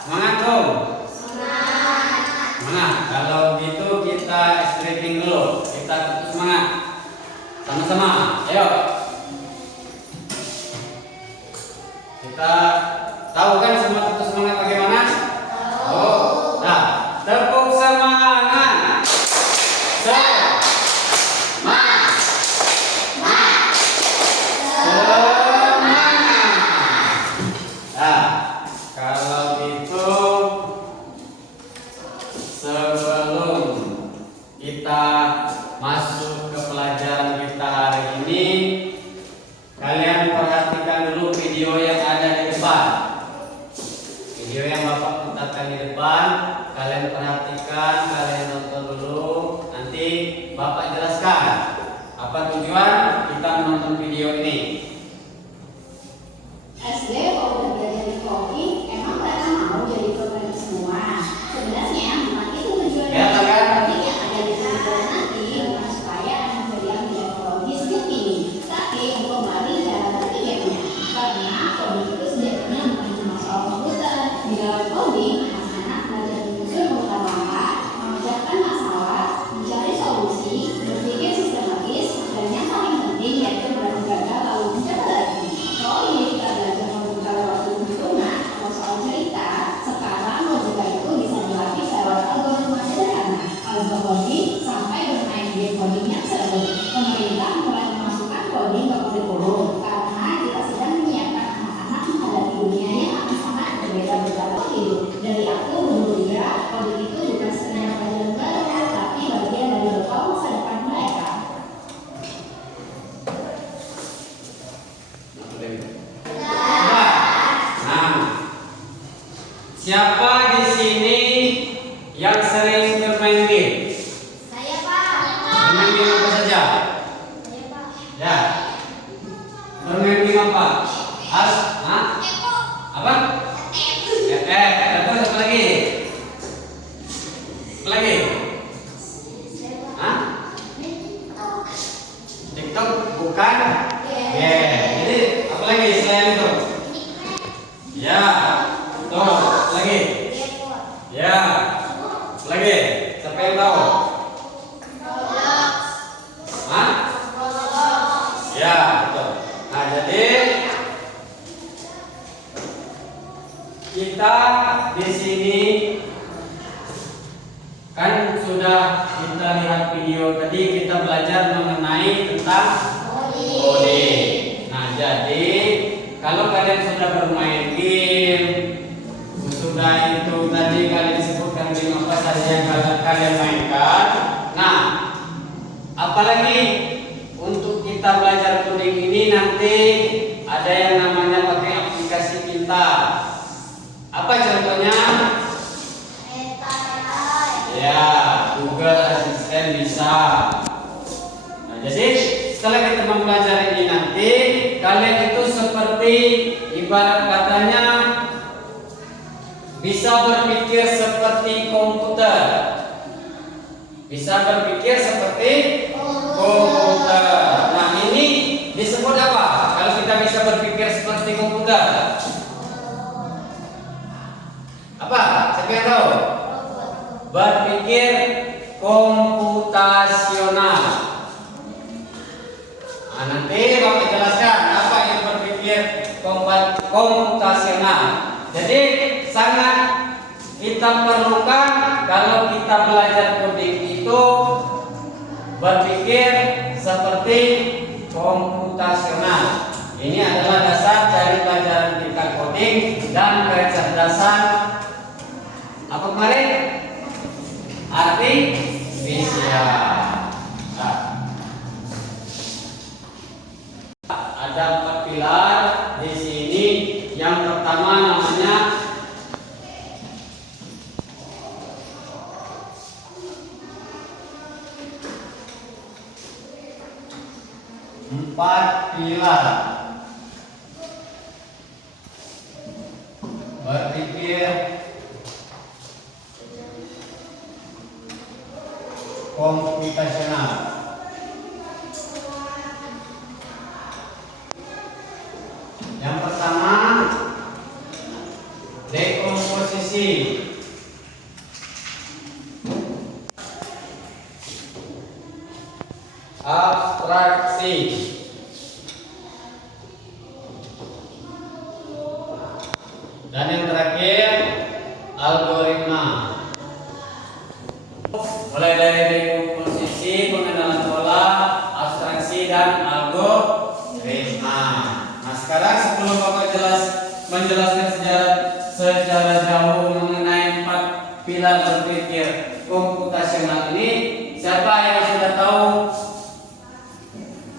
Semangat dong. Semangat. Kalau gitu kita stretching dulu. Kita tetap semangat. Sama-sama. Ayo. Kita tahu kan semua tetap semangat bagaimana? Oh. Nah, tepuk semangat. Semangat. Nah, kalau gitu sebelum kita masuk ke pelajaran kita hari ini, kalian perhatikan dulu video yang ada di depan. Video yang Bapak putarkan di depan, kalian perhatikan, kalian nonton dulu. Nanti Bapak jelaskan apa tujuan kita menonton video ini. SD kalau udah belajar di coding, emang mereka mau jadi programmer semua. Sebenarnya bukan itu tujuannya. Ya, kan? Coding yang ada di video nanti bukan supaya anak menjadi biologis ini, tapi untuk melalui jalan berpikirnya. Karena coding itu sejatinya bukan cuma soal komputer. Di dalam coding, anak-anak belajar menyusun urutan langkah, memecahkan masalah, mencari solusi, berpikir sistematis, dan yang paling penting yaitu berani gagal lalu mencoba lagi. Kalau ini kita belajar membuka lewat hitungan atau soal cerita, sekarang logika itu bisa dilatih lewat algoritma sederhana. Algoritma sampai bermain game coding yang seru. Pemerintah mulai memasukkan coding ke kurikulum karena kita sedang menyiapkan anak-anak menghadapi dunia yang akan sangat berbeda dalam hidup. Dari aku dulu dia, coding itu bukan sekedar pelajaran baru, tapi bagian dari bekal masa depan mereka. Nah, siapa di sini yang sering bermain game? Saya Pak. Bermain game apa saja? Saya Pak. Ya. Bermain game apa? Apa? Terus apa lagi? Apa lagi? Hah? TikTok bukan? Jadi apa lagi selain itu? Ya. Tuh, apa lagi? Ya. Apa lagi? Siapa yang tahu? Hah? Ya, betul. Nah, jadi kita di sini kan sudah kita lihat video tadi, kita belajar mengenai tentang coding. Nah, jadi kalau kalian sudah bermain game, sudah itu tadi kalian sebutkan game apa saja yang kalian mainkan. Nah, apalagi untuk kita belajar coding ini nanti ada yang namanya pakai aplikasi pintar. Apa contohnya? Ya, Google Assistant bisa. Nah, jadi setelah kita mempelajari ini nanti, kalian itu seperti ibarat katanya bisa berpikir seperti komputer. Bisa berpikir seperti komputer. Nah, ini disebut apa? Kalau kita bisa berpikir seperti komputer. Apa? Siapa yang tahu? Berpikir komputasional. Nah, nanti Bapak jelaskan apa itu berpikir komputasional. Jadi sangat kita perlukan kalau kita belajar coding itu berpikir seperti komputasional. Ini adalah dasar dari pelajaran tingkat coding dan kecerdasan apa kemarin? Artifisial. Nah, ada 4 pilar di sini. Yang pertama namanya empat pilar. Berpikir komputasional. Yang pertama, dekomposisi. dekomposisi. Abstraksi. Dan yang terakhir, algoritma. Mulai dari dekomposisi, pengenalan pola, abstraksi, dan algoritma. Nah, sekarang sebelum Bapak menjelaskan secara jauh mengenai 4 pilar berpikir komputasional ini, siapa yang sudah tahu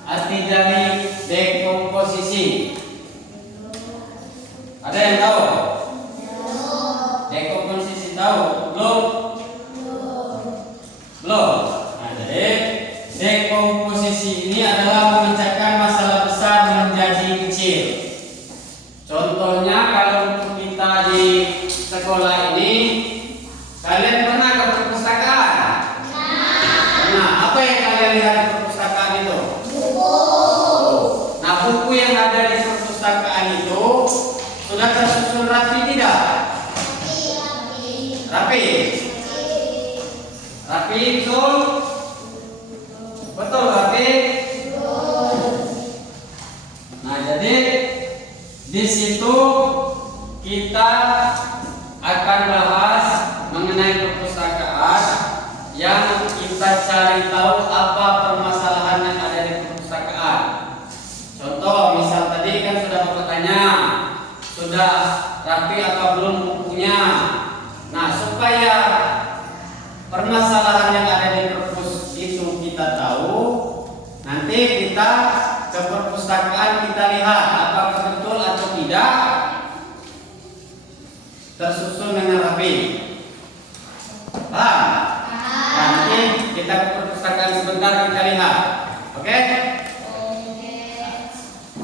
arti dari dekomposisi? Ada yang tahu? Dekomposisi tahu? Belum? Belum. Nah, jadi dekomposisi ini adalah memecahkan masalah besar menjadi kecil. Contohnya kalau untuk kita di sekolah ini, kalian pernah ke perpustakaan? Nah, apa yang kalian lihat di perpustakaan itu? Nah, buku yang ada di perpustakaan itu sudah tersusun rapi tidak? Rapi. Rapi betul? Betul rapi? Nah, jadi di situ kita akan bahas mengenai perpustakaan yang kita cari tahu apa permasalahan yang ada di perpustakaan. Contoh, misal tadi kan sudah Bapak tanya, sudah rapi apa belum bukunya. Nah, supaya permasalahan yang ada di perpus itu kita tahu, nanti kita ke perpustakaan kita lihat apakah betul atau tidak tersusun dengan rapi. Paham? Nanti kita ke perpustakaan sebentar kita lihat. Oke?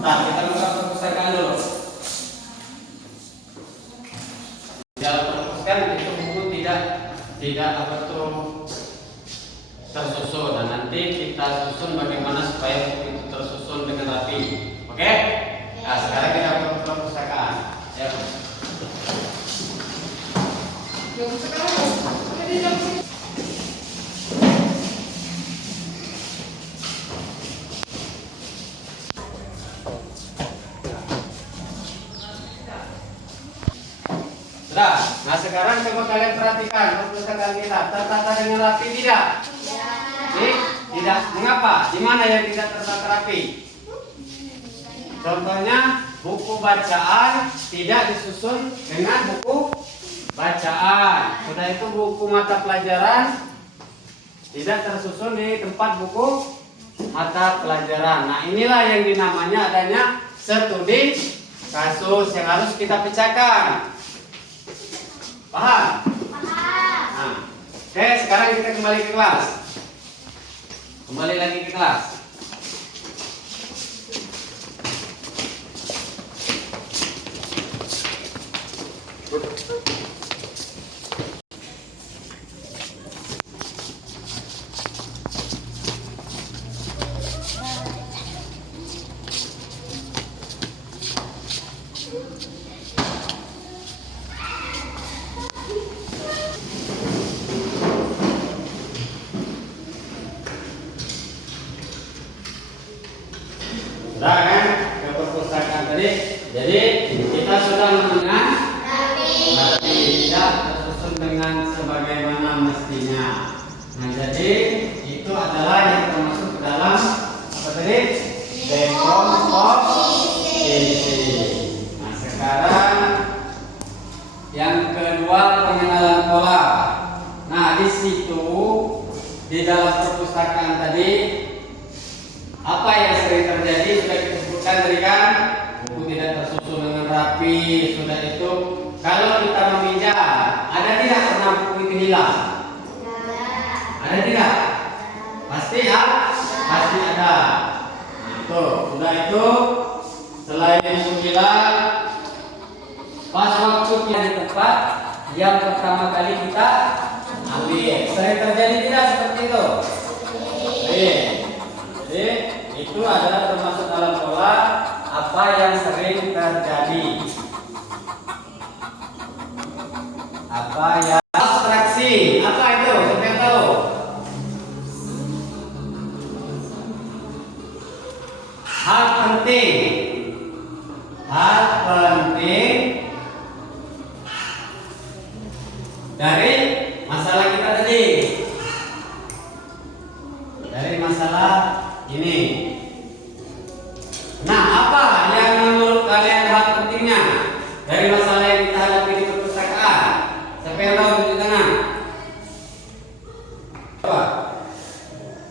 Nah, kita buka perpustakaan dulu. Dalam perpustakaan itu buku tidak apa tuh tersusun, dan nanti kita susun bagaimana supaya buku itu tersusun dengan rapi. Oke? Nah, sekarang kita ke perpustakaan. Ya. Nah, sekarang coba kalian perhatikan perpustakaan kita tertata dengan rapi tidak? Tidak. Mengapa? Di mana yang tidak tertata rapi? Contohnya buku bacaan tidak disusun dengan buku bacaan. Sudah itu buku mata pelajaran tidak tersusun di tempat buku mata pelajaran. Nah, inilah yang dinamanya adanya studi kasus yang harus kita pecahkan. Paham? Nah, oke, sekarang kita kembali ke kelas. Kembali lagi ke kelas. Sudah kan ke perpustakaan tadi. Jadi kita sudah mendengar rapi tidak tersusun dengan sebagaimana mestinya. Nah, jadi itu adalah yang termasuk ke dalam apa tadi? Dekomposisi. Nah, sekarang yang kedua, pengenalan pola. Nah, di situ di dalam perpustakaan tadi, apa yang sering terjadi sudah kita sebutkan tadi kan, buku tidak tersusun dengan rapi. Sudah itu kalau kita meminjam, ada tidak pernah buku itu hilang? Ada tidak? Pasti ya? Pasti ada. Nah, itu sudah itu selain itu hilang, pas waktu kita di tempat yang pertama kali kita ambil, sering terjadi tidak seperti itu? Jadi itu adalah termasuk dalam pola apa yang sering terjadi. Apa ya? Abstraksi. Apa itu? Siapa yang tahu? Hal penting. Hal penting dari masalah kita tadi. Dari masalah ini. Nah, apa yang menurut kalian hal pentingnya dari masalah yang kita hadapi di perpustakaan? Siapa yang tahu di tengah? Apa?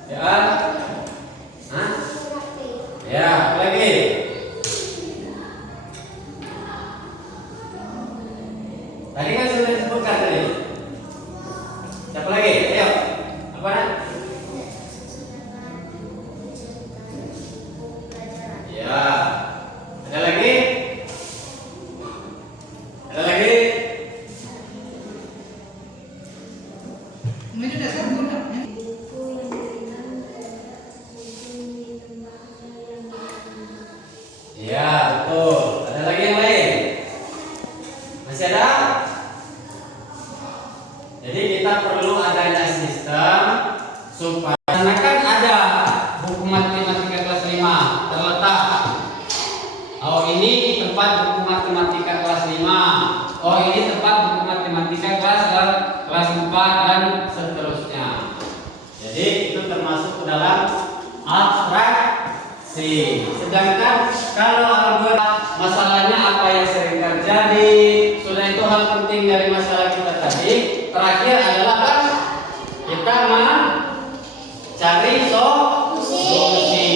Ya? Hah? Ya, apa lagi? Tadi kan sudah disebutkan tadi. Siapa lagi? Ayo. Apa nak? Ya. Ada lagi? Ada lagi? Ya, betul. Ada lagi yang lain? Masih ada? Jadi kita perlu adanya sistem supaya kan ada buku matematika kelas 5 terletak. Oh, ini tempat buku matematika kelas 5. Oh, ini tempat buku matematika kelas 4 dan seterusnya. Jadi itu termasuk ke dalam abstraksi. Sedangkan kalau algoritma masalahnya apa yang sering terjadi, sudah itu hal penting dari masalah kita tadi. Terakhir adalah kan kita mencari solusi.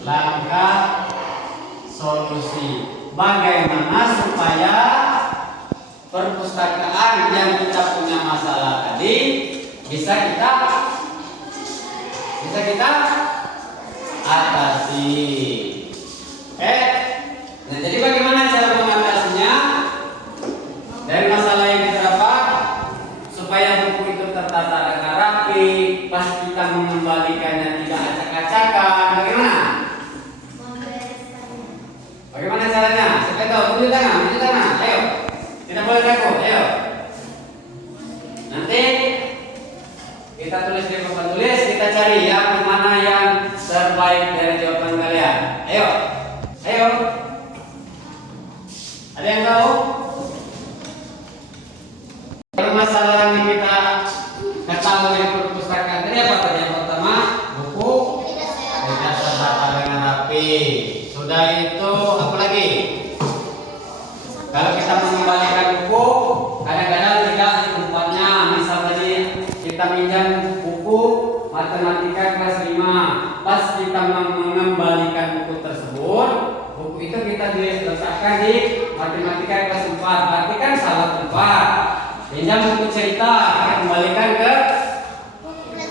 Langkah solusi. Bagaimana supaya perpustakaan yang kita punya masalah tadi bisa kita atasi. Nah, jadi bagaimana cara mengatasinya? Dari masalah yang kita dapat, supaya buku itu tertata dengan rapi, pas kita mengembalikannya tidak acak-acakan. Bagaimana? Bagaimana caranya? Siapa tahu? Tunjuk tangan. Ayo. Tidak boleh takut. Ayo. Nanti kita tulis di papan tulis, kita cari yang mana yang terbaik dari jawaban kalian. Ayo. Ada yang tahu? Kalau masalah yang kita ketahui di perpustakaan tadi apa tadi? Yang pertama, buku tidak tertata dengan rapi. Sudah itu apa lagi? Kalau kita mengembalikan buku, kadang-kadang tidak di tempatnya. Misal tadi kita minjam buku matematika kelas 5. Pas kita mengembalikan buku tersebut, buku itu kita diletakkan di matematika kelas 4. Berarti kan salah tempat. Pinjam buku cerita, kita kembalikan ke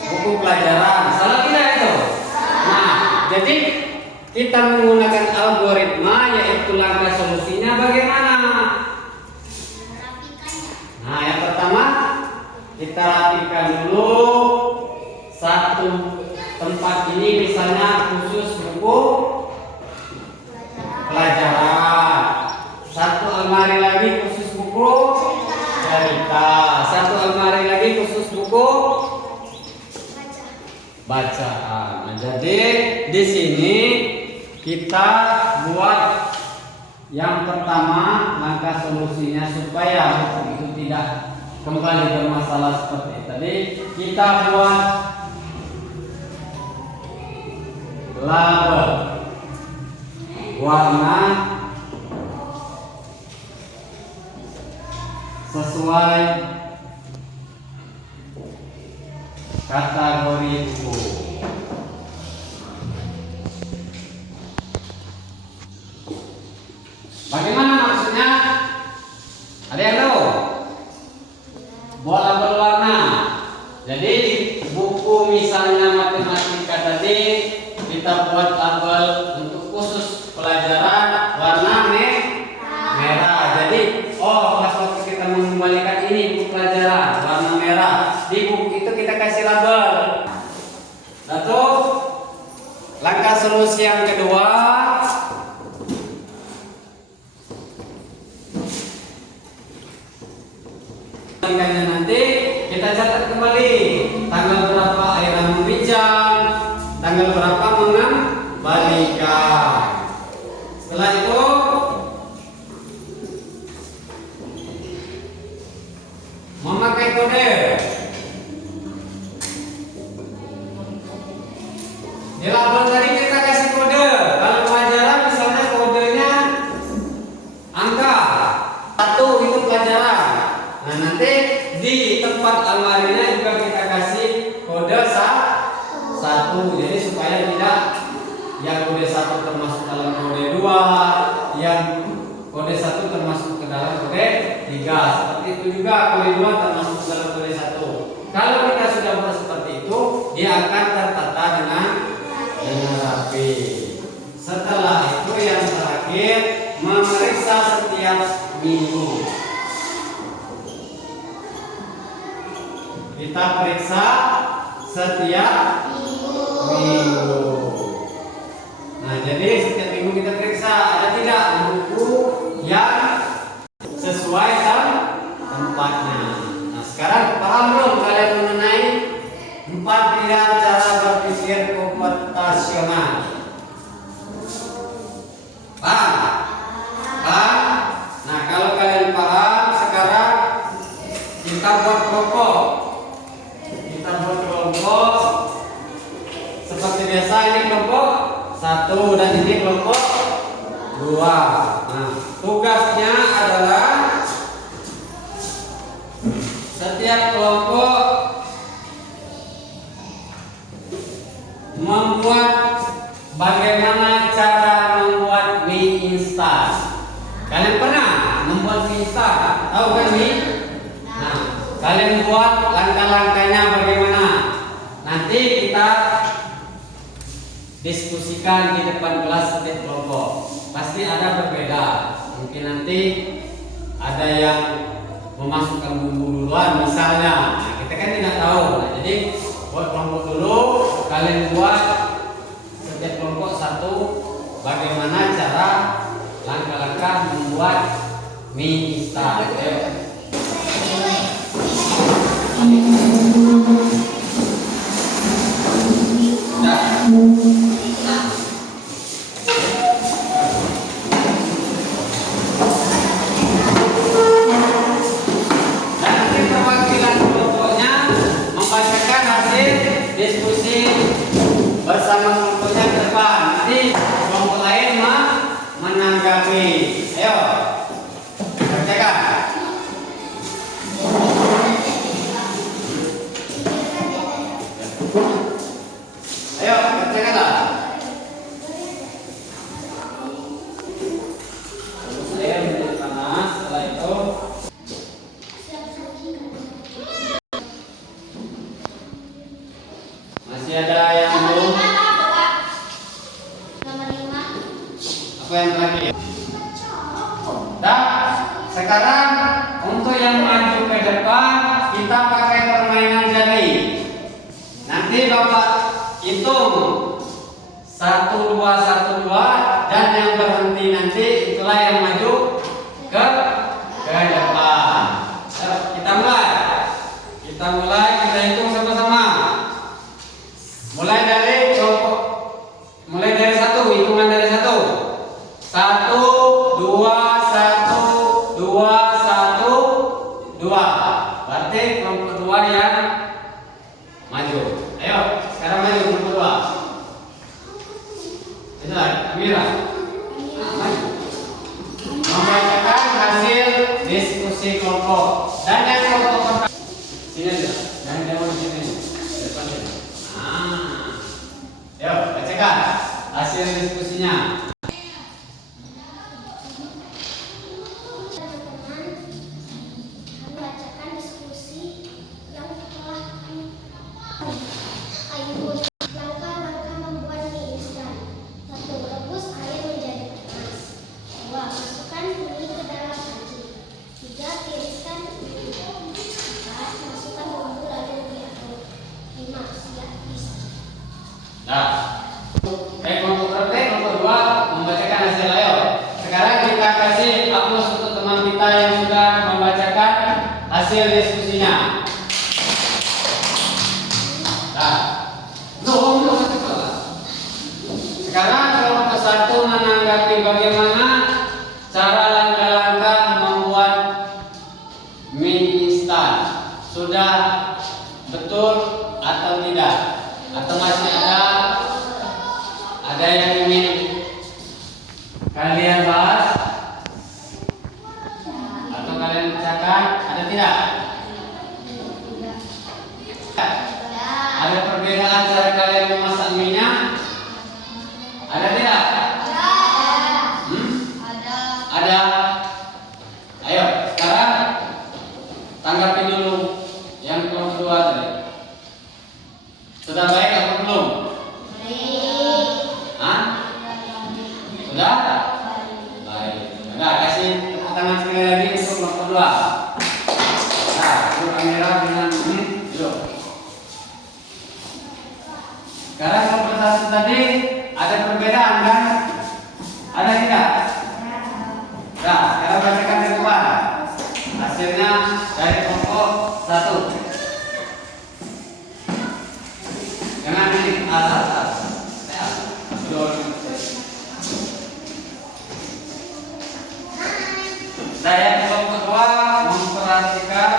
buku pelajaran. Salah tidak itu? Nah, jadi kita menggunakan algoritma, yaitu langkah solusinya bagaimana? Nah, yang pertama kita rapikan dulu satu tempat ini, misalnya khusus buku pelajaran. Satu almari lagi khusus buku cerita. Satu almari lagi khusus buku bacaan. Nah, jadi di sini kita buat yang pertama langkah solusinya supaya buku itu tidak kembali bermasalah seperti tadi. Kita buat label warna sesuai kategori buku. Bagaimana maksudnya? Ada yang tahu? Buat label warna. Jadi buku misalnya matematika tadi kita buat label untuk khusus pelajaran warna merah. Jadi pas waktu kita mengembalikan ini buku pelajaran warna merah, di buku itu kita kasih label. Lalu langkah solusi yang kedua, Ikannya nanti kita catat kembali tanggal berapa Aira meminjam, tanggal berapa mengembalikan. Setelah itu memakai kode. Di label tadi kita kasih kode. Kalau pelajaran misalnya kodenya angka 1 itu pelajaran. Nah nanti di tempat almarinya juga kita kasih kode 1. Jadi supaya tidak yang kode 1 termasuk dalam kode 2, yang kode 1 termasuk ke dalam kode 3. Seperti itu juga kode 2 termasuk dalam kode 1. Kalau kita sudah buat seperti itu, dia akan tertata dengan rapi. Setelah itu yang terakhir memeriksa setiap minggu. Kita periksa setiap minggu. Nah, jadi setiap minggu kita periksa ada tidak buku yang sesuai tempatnya. Nah, sekarang paham belum kalian mengenai 4 pilar cara berpikir komputasional? Paham? Paham? Nah, kalau kalian paham, sekarang kita buat kelompok. Kita buat kelompok seperti biasa. Ini kelompok 1 dan ini kelompok 2. Nah, tugasnya adalah setiap kelompok membuat bagaimana cara membuat mie instan. Kalian pernah membuat mie instan? Tahu kan mie? Nah, kalian buat langkah-langkahnya bagaimana? Nanti kita diskusikan di depan kelas setiap kelompok. Pasti ada berbeda. Mungkin nanti ada yang memasukkan bumbu duluan misalnya. Nah, kita kan tidak tahu. Nah, jadi buat kelompok dulu, kalian buat setiap kelompok 1 bagaimana cara langkah-langkah membuat mie instan. Diskusi bersama kelompoknya ke depan. Nanti kelompok lain menanggapi. Ayo, kerjakan. Ayo, kerjakanlah. Saya menjadi panas. Setelah itu masih ada yang belum? Apa yang terakhir? Dah, sekarang untuk yang maju ke depan kita pakai permainan jari. Nanti Bapak hitung 1, 2, 1, 2 dan yang berhenti nanti itulah yang maju ke depan. Kita mulai. Kita hitung sama-sama. Mulai dari 1, hitungan dari 1. 1, 2, 1, 2, 1, 2. Berarti kelompok 2 yang maju. Ayo, sekarang maju kelompok 2. Itulah, Amira. Maju. Membacakan hasil diskusi kelompok. Dan yang kelompok pertama sini aja. Jangan di sini. Depan sini. Yuk, bacakan hasil diskusinya. Bacakan diskusi yang telah langkah-langkah membuat mie instan. 1. Rebus air menjadi panas. 2. Masukkan mie ke dalam panci. 3. Tiriskan mie. 4. Masukkan bumbu lalu diaduk. 5. Siap bisa. Nah, kelompok berapa? Kelompok 2 hasil diskusinya. Nah, sekarang kelompok satu menanggapi bagaimana cara langkah-langkah membuat mie instan. Sudah betul atau tidak? Atau masih ada yang ingin kalian bahas? Atau kalian bacakan? Ada tidak? Ada perbedaan cara kalian memasak mie-nya? Ada tidak? Ada. Ayo, sekarang tanggapi dulu yang kelompok dua tadi. Sudah baik atau belum? Hah? Sudah? Baik. Nah, kasih tepuk tangan sekali lagi untuk kelompok dua. Nah, duduk kamera dengan ini. Yuk. Sekarang kelompok satu tadi ada perbedaan kan? Ada tidak? Nah, sekarang bacakan ke depan. Hasilnya dari kelompok satu. Jangan ini atas. Saya kelompok dua memperhatikan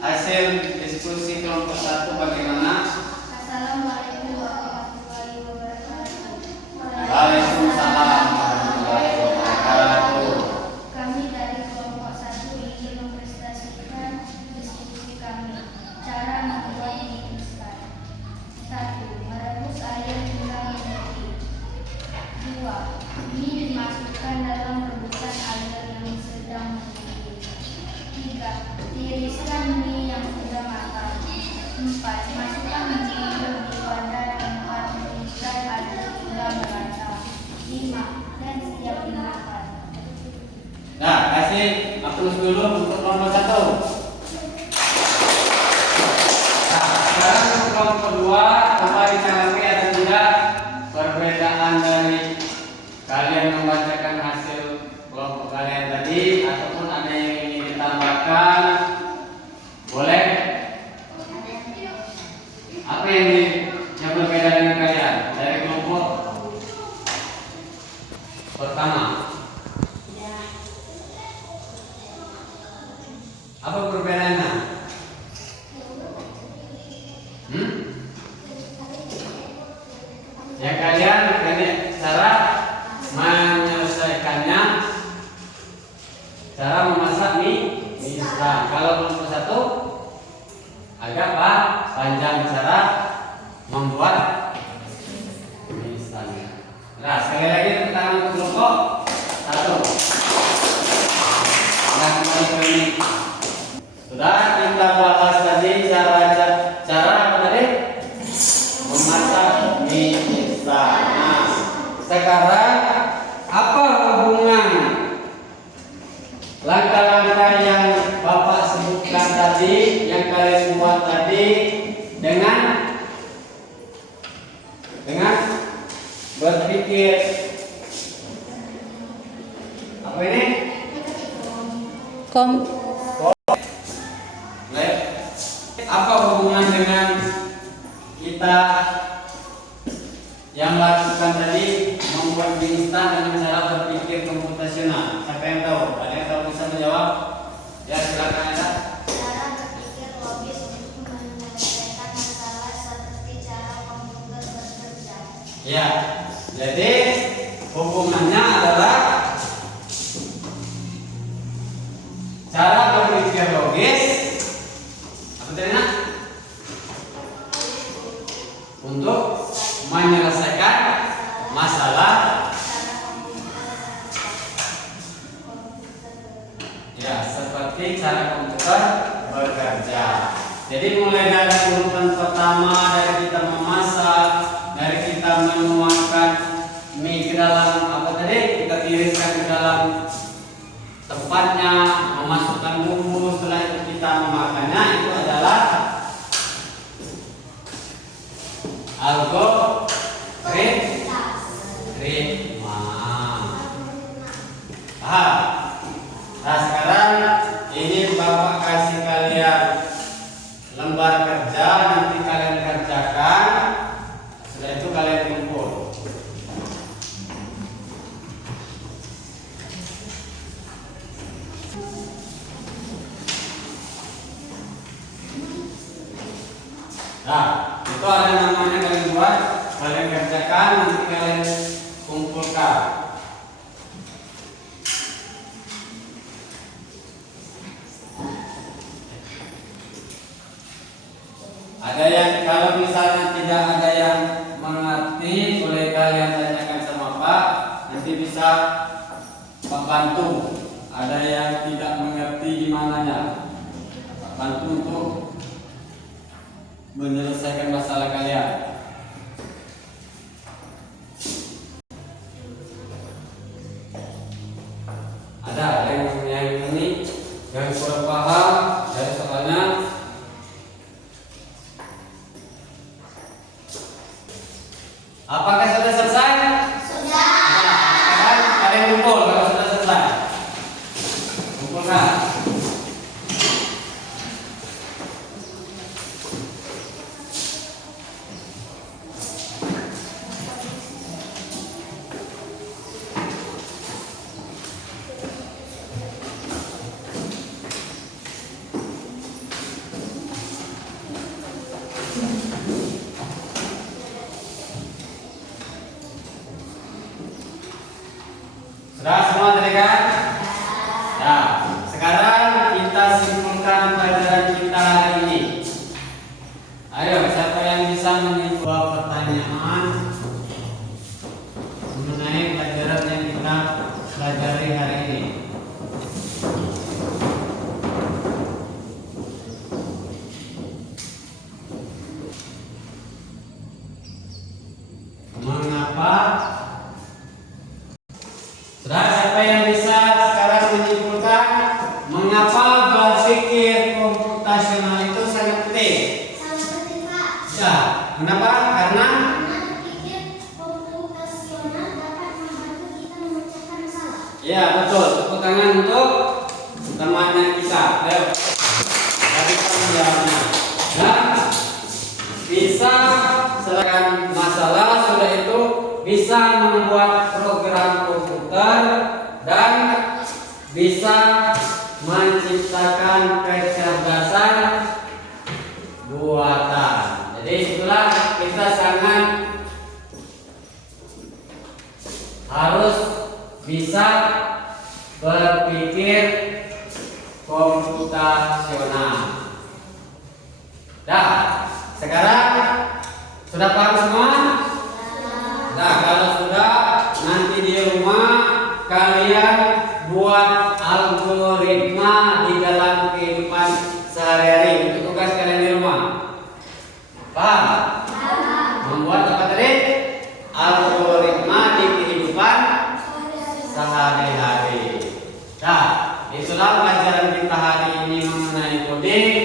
hasil diskusi kelompok satu bagaimana? Assalamualaikum warahmatullahi wabarakatuh. Waalaikumsalam warahmatullahi wabarakatuh. Kami dari kelompok 1 ingin mempresentasikan diskusi kami. Cara membuat mie instan. 1. Merebus air hingga mendidih. 2. Mie dimasukkan dalam rebusan air yang sedang mendidih. 3. Tiriskan mie yang sudah matang. 4. Masukkan mie di wadah tempat mengikat air hingga merata. 5. Dan siap dimakan. Nah, kasih aplaus dulu untuk kelompok satu. Nah, sekarang untuk kelompok dua, kembali lagi ada tidak perbedaan dari kalian membacakan hasil kelompok kalian tadi, ataupun ada yang ingin ditambahkan? Boleh? Apa yang berbeda dengan kalian dari kelompok pertama? Apa perbedaannya? Ya kalian cara menyelesaikannya, cara memasak mie instan. Kalau kelompok satu agak panjang cara membuat mie instan. Nah, sekali lagi tepuk tangan untuk kelompok satu. Nah, kembali ke ini. Sudah kita bahas tadi cara apa tadi? Memasak mie instan. Nah, sekarang apa hubungan langkah-langkah yang Bapak sebutkan tadi, yang kalian buat tadi dengan berpikir apa ini? Apa hubungan dengan kita yang lakukan tadi membuat mie instan dengan cara berpikir komputasional? Siapa yang tahu? Ada yang tahu bisa menjawab? Ya, silakan Anda. Cara berpikir logis untuk menyelesaikan masalah seperti cara komputer bekerja. Ya, jadi hubungannya adalah cara berpikir logis. Apa tadi nak? Untuk menyelesaikan masalah. Ya, seperti cara komputer bekerja. Jadi mulai dari urutan pertama, dari kita memasak, dari kita menuangkan mie ke dalam apa tadi, kita tiriskan ke dalam tempatnya, memasukkan bumbu, setelah itu kita memakannya, itu adalah algoritma. Paham? Nah, sekarang ini Bapak kasih kalian Nah, itu ada namanya kalian buat, kalian kerjakan, nanti kalian kumpulkan. Ada yang kalau misalnya tidak ada yang mengerti, boleh kalian tanyakan sama Pak, nanti bisa Pak bantu. Ada yang tidak mengerti gimananya, Pak bantu untuk menyelesaikan masalah kalian. Ada yang ini yang kurang paham dari soalnya. Apakah sudah selesai? Sudah. Sekarang kalian kumpul kalau sudah selesai. Kumpulkan. Sudah semua tadi kan? Nah, sekarang kita simpulkan pelajaran kita hari ini. Ayo, siapa yang bisa menjawab pertanyaan mengenai pelajaran yang kita pelajari hari ini? Mengapa? Sudah, siapa yang bisa sekarang menyimpulkan mengapa berpikir komputasional itu sangat penting? Sangat penting, Pak. Ya, kenapa? Karena Karena berpikir komputasional dapat membantu kita memecahkan masalah. ya betul. Tepuk tangan untuk temannya kita. Ayo, dari penjawabnya. Dan bisa selesaikan masalah, sudah itu bisa membuat program komputer dan bisa menciptakan kecerdasan buatan. Jadi itulah kita sangat harus bisa berpikir komputasional. Nah, sekarang sudah paham semua? Nah, kalau sudah, nanti di rumah kalian buat algoritma di dalam kehidupan sehari-hari untuk tugas kalian di rumah. Paham? Membuat apa tadi? Algoritma di kehidupan sehari-hari. Nah, itulah pelajaran kita hari ini mengenai coding.